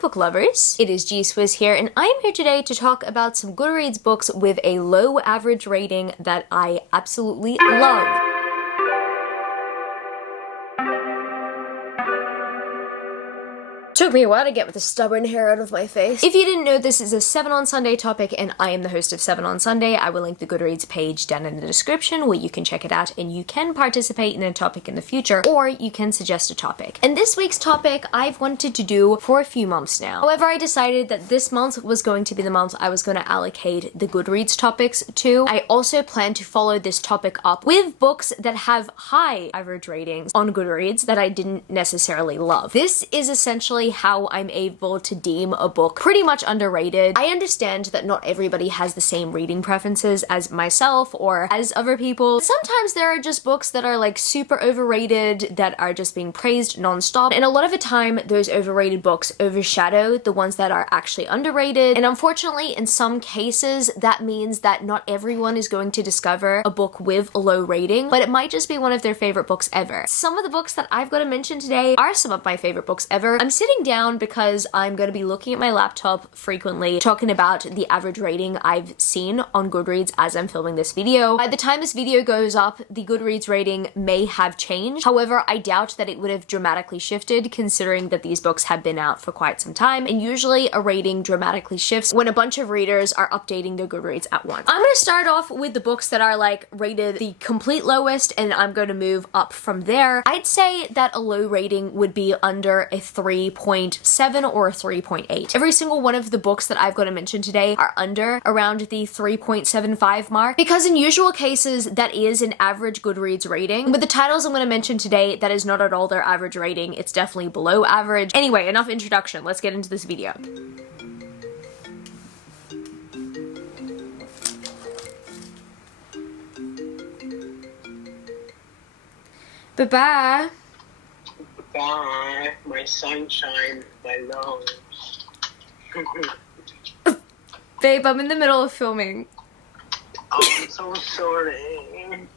book lovers, it is G-Swizz here, and I'm here today to talk about some Goodreads books with a low average rating that I absolutely love. Took me a while to get with the stubborn hair out of my face. If you didn't know, this is a 7 on Sunday topic, and I am the host of 7 on Sunday. I will link the Goodreads page down in the description where you can check it out and you can participate in a topic in the future, or you can suggest a topic. And this week's topic I've wanted to do for a few months now. However, I decided that this month was going to be the month I was going to allocate the Goodreads topics to. I also plan to follow this topic up with books that have high average ratings on Goodreads that I didn't necessarily love. This is essentially how I'm able to deem a book pretty much underrated. I understand that not everybody has the same reading preferences as myself or as other people. Sometimes there are just books that are like super overrated that are just being praised non-stop, and a lot of the time those overrated books overshadow the ones that are actually underrated, and unfortunately in some cases that means that not everyone is going to discover a book with a low rating, but it might just be one of their favorite books ever. Some of the books that I've got to mention today are some of my favorite books ever. I'm sitting down because I'm going to be looking at my laptop frequently, talking about the average rating I've seen on Goodreads as I'm filming this video. By the time this video goes up, the Goodreads rating may have changed. However, I doubt that it would have dramatically shifted considering that these books have been out for quite some time, and usually a rating dramatically shifts when a bunch of readers are updating their Goodreads at once. I'm going to start off with the books that are like rated the complete lowest, and I'm going to move up from there. I'd say that a low rating would be under a 3.7 or a 3.8. Every single one of the books that I've got to mention today are under around the 3.75 mark, because in usual cases that is an average Goodreads rating. With the titles I'm going to mention today, that is not at all their average rating. It's definitely below average. Anyway, enough introduction. Let's get into this video. Bye-bye. Bye, my sunshine, my love. Babe, I'm in the middle of filming. Oh, I'm so sorry.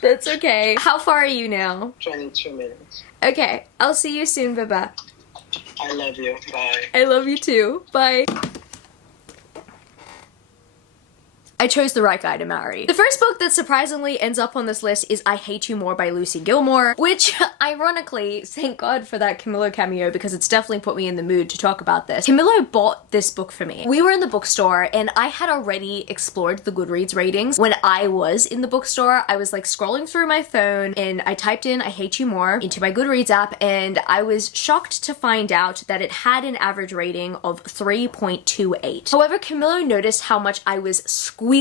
That's okay. How far are you now? 22 minutes. Okay, I'll see you soon. Bye-bye. I love you. Bye. I love you too. Bye. I chose the right guy to marry. The first book that surprisingly ends up on this list is I Hate You More by Lucy Gilmore, which, ironically, thank God for that Camilo cameo because it's definitely put me in the mood to talk about this. Camilo bought this book for me. We were in the bookstore and I had already explored the Goodreads ratings. When I was in the bookstore, I was like scrolling through my phone and I typed in I Hate You More into my Goodreads app, and I was shocked to find out that it had an average rating of 3.28. However, Camilo noticed how much I was squealing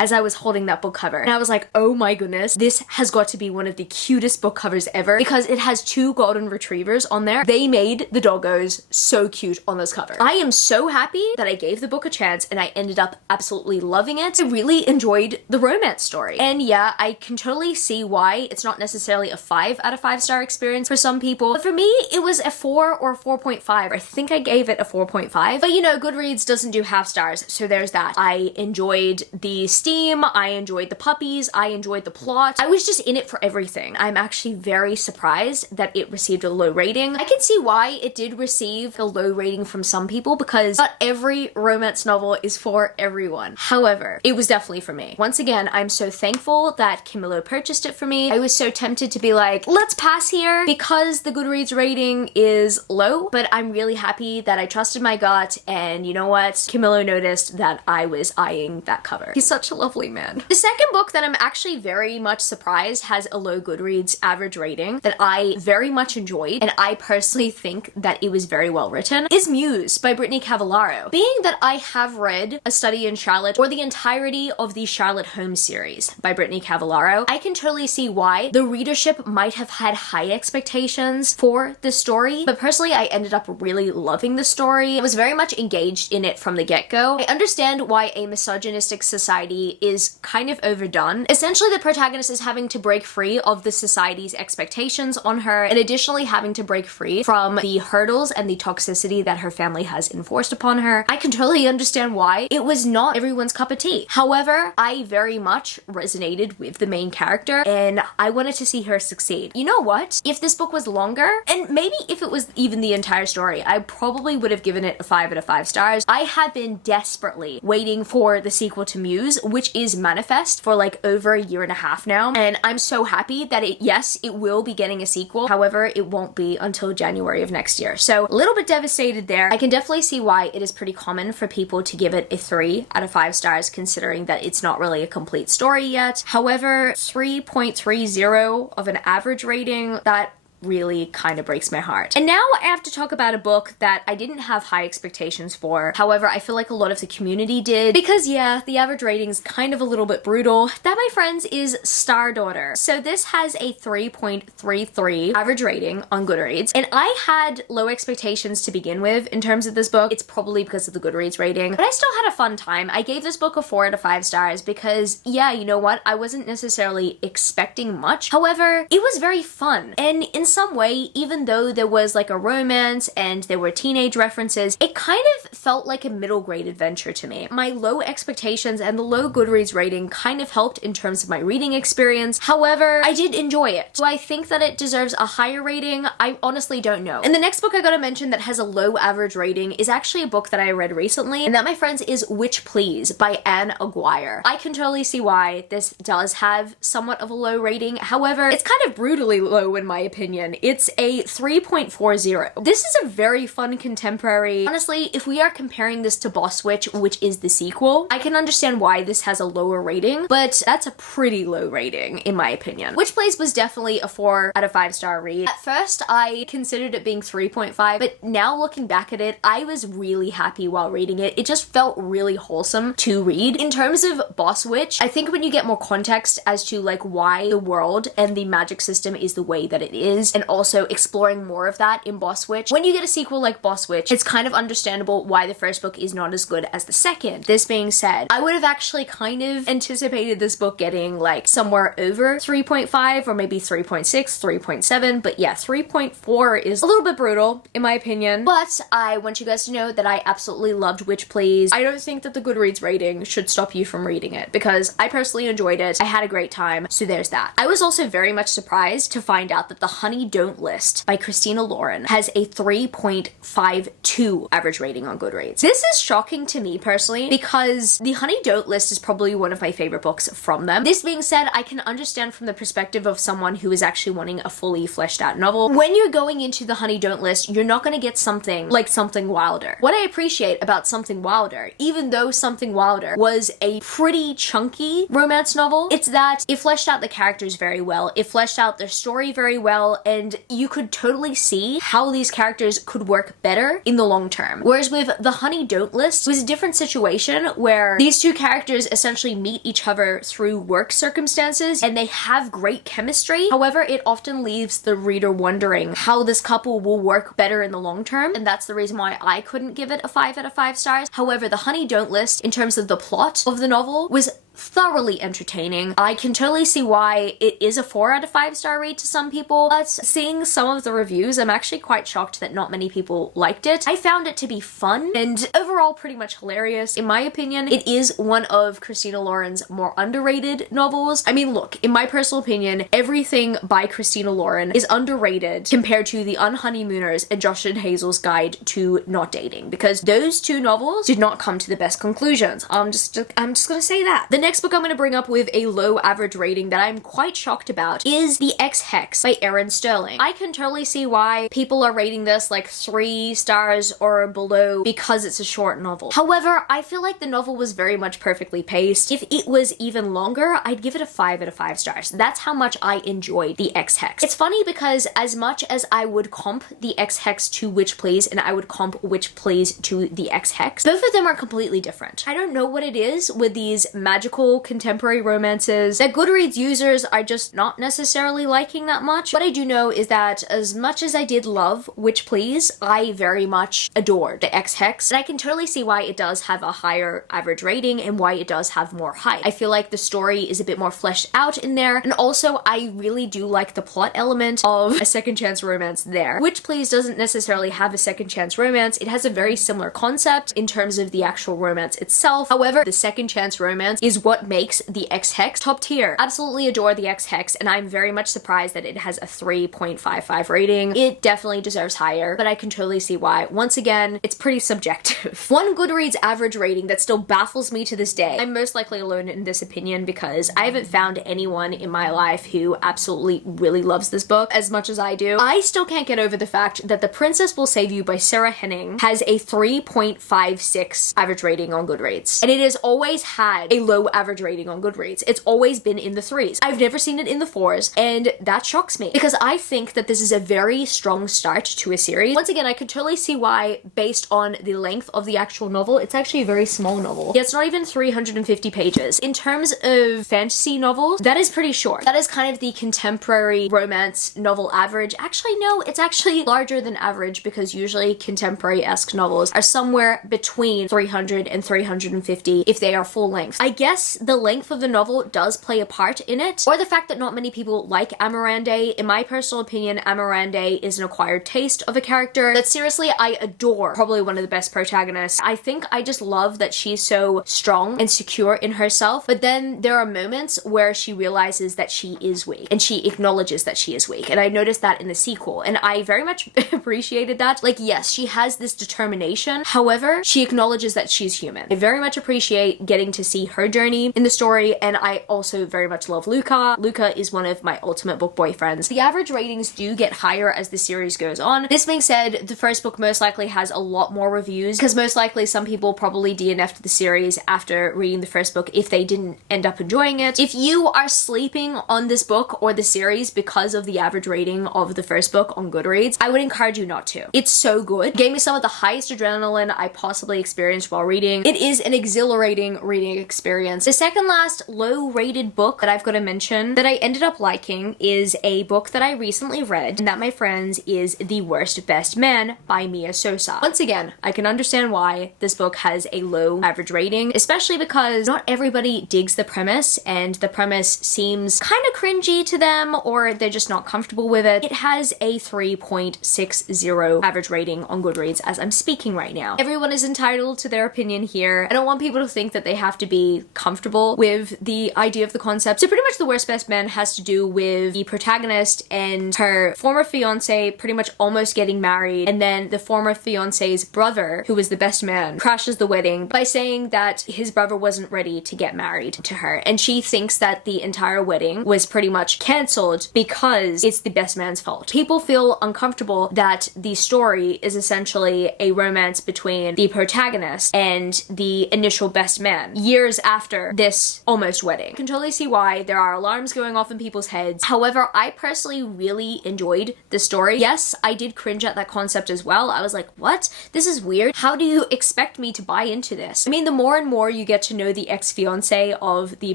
as I was holding that book cover. And I was like, oh my goodness, this has got to be one of the cutest book covers ever, because it has 2 golden retrievers on there. They made the doggos so cute on this cover. I am so happy that I gave the book a chance and I ended up absolutely loving it. I really enjoyed the romance story. And yeah, I can totally see why it's not necessarily a 5 out of 5 star experience for some people. But for me, it was a 4 or 4.5. I think I gave it a 4.5. But you know, Goodreads doesn't do half stars, so there's that. I enjoyed the steam, I enjoyed the puppies, I enjoyed the plot. I was just in it for everything. I'm actually very surprised that it received a low rating. I can see why it did receive a low rating from some people, because not every romance novel is for everyone. However, it was definitely for me. Once again, I'm so thankful that Camilo purchased it for me. I was so tempted to be like, let's pass here because the Goodreads rating is low, but I'm really happy that I trusted my gut, and you know what? Camilo noticed that I was eyeing that cover. He's such a lovely man. The second book that I'm actually very much surprised has a low Goodreads average rating that I very much enjoyed, and I personally think that it was very well written, is Muse by Brittany Cavallaro. Being that I have read A Study in Charlotte, or the entirety of the Charlotte Holmes series by Brittany Cavallaro, I can totally see why the readership might have had high expectations for the story, but personally I ended up really loving the story. I was very much engaged in it from the get-go. I understand why a misogynistic society is kind of overdone. Essentially, the protagonist is having to break free of the society's expectations on her, and additionally having to break free from the hurdles and the toxicity that her family has enforced upon her. I can totally understand why it was not everyone's cup of tea. However, I very much resonated with the main character, and I wanted to see her succeed. You know what? If this book was longer, and maybe if it was even the entire story, I probably would have given it a 5 out of 5 stars. I have been desperately waiting for the sequel to Muse, which is Manifest, for like over a year and a half now, and I'm so happy that yes, it will be getting a sequel. However, it won't be until January of next year. So a little bit devastated there. I can definitely see why it is pretty common for people to give it a 3 out of 5 stars, considering that it's not really a complete story yet. However, 3.30 of an average rating, that really kind of breaks my heart. And now I have to talk about a book that I didn't have high expectations for. However, I feel like a lot of the community did, because yeah, the average rating's kind of a little bit brutal. That, my friends, is Star Daughter. So this has a 3.33 average rating on Goodreads, and I had low expectations to begin with in terms of this book. It's probably because of the Goodreads rating, but I still had a fun time. I gave this book a 4 out of 5 stars because, yeah, you know what? I wasn't necessarily expecting much. However, it was very fun, and in some way, even though there was like a romance and there were teenage references, it kind of felt like a middle grade adventure to me. My low expectations and the low Goodreads rating kind of helped in terms of my reading experience. However, I did enjoy it. Do I think that it deserves a higher rating? I honestly don't know. And the next book I gotta mention that has a low average rating is actually a book that I read recently, and that, my friends, is Witch Please by Anne Aguirre. I can totally see why this does have somewhat of a low rating. However, it's kind of brutally low in my opinion. It's a 3.40. This is a very fun contemporary. Honestly, if we are comparing this to Boss Witch, which is the sequel, I can understand why this has a lower rating, but that's a pretty low rating in my opinion. Witch Plays was definitely a 4 out of 5 star read. At first, I considered it being 3.5, but now looking back at it, I was really happy while reading it. It just felt really wholesome to read. In terms of Boss Witch, I think when you get more context as to like why the world and the magic system is the way that it is, and also exploring more of that in Boss Witch, when you get a sequel like Boss Witch, it's kind of understandable why the first book is not as good as the second. This being said, I would have actually kind of anticipated this book getting like somewhere over 3.5 or maybe 3.6, 3.7, but yeah, 3.4 is a little bit brutal in my opinion. But I want you guys to know that I absolutely loved Witch Please. I don't think that the Goodreads rating should stop you from reading it, because I personally enjoyed it. I had a great time, so there's that. I was also very much surprised to find out that the Honey Don't List by Christina Lauren has a 3.52 average rating on Goodreads. This is shocking to me personally, because the Honey Don't List is probably one of my favorite books from them. This being said, I can understand from the perspective of someone who is actually wanting a fully fleshed out novel. When you're going into the Honey Don't List, you're not going to get something like Something Wilder. What I appreciate about Something Wilder, even though Something Wilder was a pretty chunky romance novel, it's that it fleshed out the characters very well, it fleshed out their story very well, and you could totally see how these characters could work better in the long term. Whereas with the Honey Don't List, it was a different situation where these two characters essentially meet each other through work circumstances and they have great chemistry. However, it often leaves the reader wondering how this couple will work better in the long term, and that's the reason why I couldn't give it a 5 out of 5 stars. However, the Honey Don't List, in terms of the plot of the novel, was thoroughly entertaining. I can totally see why it is a 4 out of 5 star read to some people, but seeing some of the reviews, I'm actually quite shocked that not many people liked it. I found it to be fun and overall pretty much hilarious. In my opinion, it is one of Christina Lauren's more underrated novels. I mean, look, in my personal opinion, everything by Christina Lauren is underrated compared to The Unhoneymooners and Josh and Hazel's Guide to Not Dating, because those two novels did not come to the best conclusions. I'm just gonna say that. The next book I'm going to bring up with a low average rating that I'm quite shocked about is The X Hex by Erin Sterling. I can totally see why people are rating this like 3 stars or below because it's a short novel. However, I feel like the novel was very much perfectly paced. If it was even longer, I'd give it a 5 out of 5 stars. That's how much I enjoyed The X Hex. It's funny because as much as I would comp The X Hex to Witch Please and I would comp Witch Please to The X Hex, both of them are completely different. I don't know what it is with these magical magical contemporary romances that Goodreads users are just not necessarily liking that much. What I do know is that as much as I did love Witch Please, I very much adored the X Hex, and I can totally see why it does have a higher average rating and why it does have more hype. I feel like the story is a bit more fleshed out in there, and also I really do like the plot element of a second chance romance there. Witch Please doesn't necessarily have a second chance romance. It has a very similar concept in terms of the actual romance itself. However, the second chance romance is what makes the X Hex top tier. Absolutely adore the X Hex, and I'm very much surprised that it has a 3.55 rating. It definitely deserves higher, but I can totally see why. Once again, it's pretty subjective. One Goodreads average rating that still baffles me to this day. I'm most likely alone in this opinion because I haven't found anyone in my life who absolutely really loves this book as much as I do. I still can't get over the fact that The Princess Will Save You by Sarah Henning has a 3.56 average rating on Goodreads. And it has always had a low average rating on Goodreads. It's always been in the 3s. I've never seen it in the 4s, and that shocks me because I think that this is a very strong start to a series. Once again, I could totally see why, based on the length of the actual novel. It's actually a very small novel. Yeah, it's not even 350 pages. In terms of fantasy novels, that is pretty short. That is kind of the contemporary romance novel average. Actually, no, it's actually larger than average because usually contemporary-esque novels are somewhere between 300 and 350 if they are full length. I guess the length of the novel does play a part in it, or the fact that not many people like Amarande. In my personal opinion, Amarande is an acquired taste of a character that seriously I adore. Probably one of the best protagonists. I think I just love that she's so strong and secure in herself, but then there are moments where she realizes that she is weak and she acknowledges that she is weak, and I noticed that in the sequel, and I very much appreciated that. Like, yes, she has this determination, however, she acknowledges that she's human. I very much appreciate getting to see her journey in the story, and I also very much love Luca. Luca is one of my ultimate book boyfriends. The average ratings do get higher as the series goes on. This being said, the first book most likely has a lot more reviews because most likely some people probably DNF'd the series after reading the first book if they didn't end up enjoying it. If you are sleeping on this book or the series because of the average rating of the first book on Goodreads, I would encourage you not to. It's so good. It gave me some of the highest adrenaline I possibly experienced while reading. It is an exhilarating reading experience. The second last low-rated book that I've got to mention that I ended up liking is a book that I recently read, and that, my friends, is The Worst Best Man by Mia Sosa. Once again, I can understand why this book has a low average rating, especially because not everybody digs the premise, and the premise seems kind of cringy to them, or they're just not comfortable with it. It has a 3.60 average rating on Goodreads as I'm speaking right now. Everyone is entitled to their opinion here. I don't want people to think that they have to be comfortable with the idea of the concept. So pretty much The Worst Best Man has to do with the protagonist and her former fiance pretty much almost getting married, and then the former fiance's brother, who was the best man, crashes the wedding by saying that his brother wasn't ready to get married to her, and she thinks that the entire wedding was pretty much cancelled because it's the best man's fault. People feel uncomfortable that the story is essentially a romance between the protagonist and the initial best man years after this almost wedding. I can totally see why there are alarms going off in people's heads. However, I personally really enjoyed the story. Yes, I did cringe at that concept as well. I was like, what? This is weird. How do you expect me to buy into this? I mean, the more and more you get to know the ex-fiance of the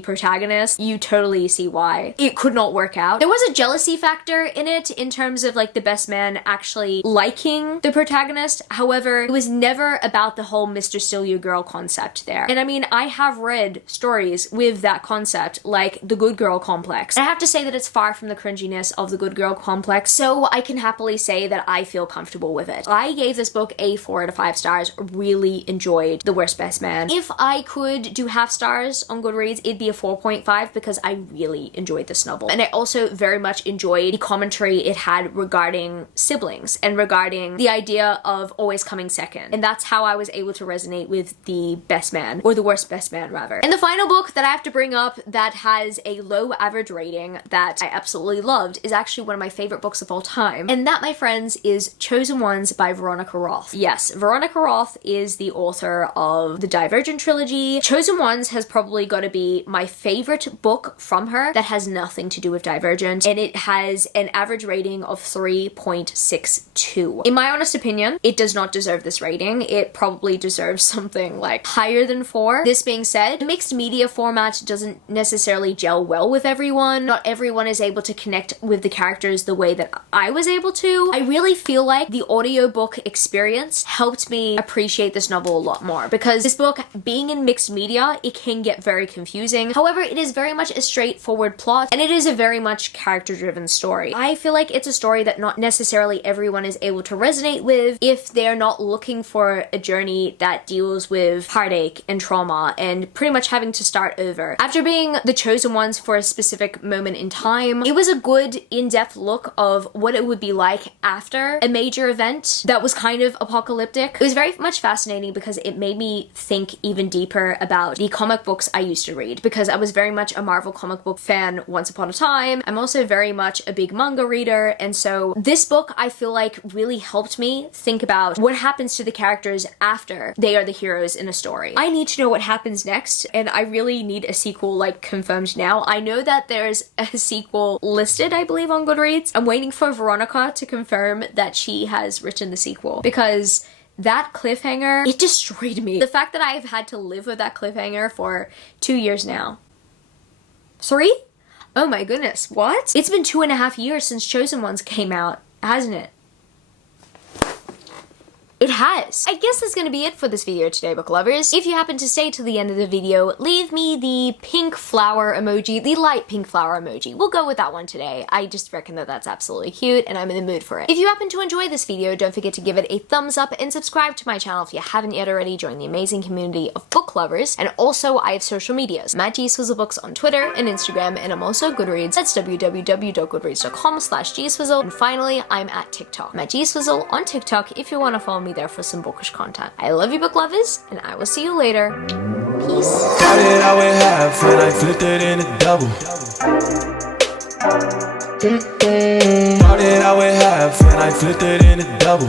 protagonist, you totally see why it could not work out. There was a jealousy factor in it in terms of like the best man actually liking the protagonist. However, it was never about the whole Mr. Steal Your Girl concept there. And I mean, I have read stories with that concept, like the Good Girl complex. I have to say that it's far from the cringiness of the Good Girl complex, so I can happily say that I feel comfortable with it. I gave this book a 4 out of 5 stars, really enjoyed The Worst Best Man. If I could do half stars on Goodreads, it'd be a 4.5 because I really enjoyed this novel. And I also very much enjoyed the commentary it had regarding siblings and regarding the idea of always coming second. And that's how I was able to resonate with the best man, or the worst best man rather. And the final book that I have to bring up that has a low average rating that I absolutely loved is actually one of my favorite books of all time. And that, my friends, is Chosen Ones by Veronica Roth. Yes, Veronica Roth is the author of the Divergent trilogy. Chosen Ones has probably got to be my favorite book from her that has nothing to do with Divergent, and it has an average rating of 3.62. In my honest opinion, it does not deserve this rating. It probably deserves something like higher than 4. This being said, mixed mixed media format doesn't necessarily gel well with everyone. Not everyone is able to connect with the characters the way that I was able to. I really feel like the audiobook experience helped me appreciate this novel a lot more, because this book, being in mixed media, it can get very confusing. However, it is very much a straightforward plot, and it is a very much character-driven story. I feel like it's a story that not necessarily everyone is able to resonate with if they're not looking for a journey that deals with heartache and trauma and pretty much having to start over. After being the chosen ones for a specific moment in time, it was a good in-depth look of what it would be like after a major event that was kind of apocalyptic. It was very much fascinating because it made me think even deeper about the comic books I used to read, because I was very much a Marvel comic book fan once upon a time. I'm also very much a big manga reader, and so this book I feel like really helped me think about what happens to the characters after they are the heroes in a story. I need to know what happens next, and I really need a sequel like confirmed now. I know that there's a sequel listed, I believe, on Goodreads. I'm waiting for Veronica to confirm that she has written the sequel, because that cliffhanger, it destroyed me. The fact that I've had to live with that cliffhanger for 2 years now. 3? Oh my goodness, what? It's been 2.5 years since Chosen Ones came out, hasn't it? It has. I guess that's gonna be it for this video today, book lovers. If you happen to stay to the end of the video, leave me the pink flower emoji, the light pink flower emoji. We'll go with that one today. I just reckon that that's absolutely cute and I'm in the mood for it. If you happen to enjoy this video, don't forget to give it a thumbs up and subscribe to my channel if you haven't yet already. Join the amazing community of book lovers. And also, I have social medias. I'm at gswizzlebooks on Twitter and Instagram, and I'm also Goodreads. That's www.goodreads.com/gswizzle. And finally, I'm at TikTok. I'm at gswizzle on TikTok if you want to follow me there for some bookish content. I love you, book lovers, and I will see you later. Peace. Started out with half and I flipped it into double. Started out with half and I flipped it into double.